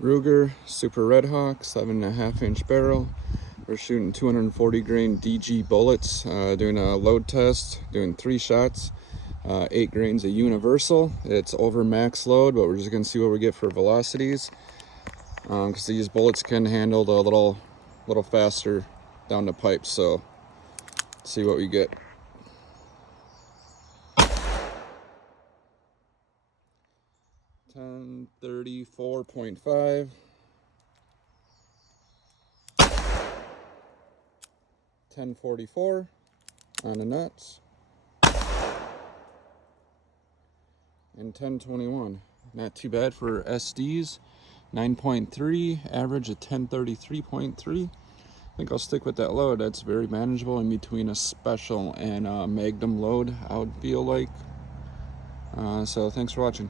Ruger Super Red Hawk 7.5-inch barrel. We're shooting 240 grain DG bullets, doing a load test, doing 3 shots, 8 grains of universal. It's over max load, but we're just gonna see what we get for velocities, because these bullets can handle a little faster down the pipe. So let's see what we get. .34.5, 1044 on the nuts, and 1021. Not too bad for SDs. 9.3, average of 1033.3. I think I'll stick with that load. That's very manageable in between a special and a magnum load, I would feel like. So thanks for watching.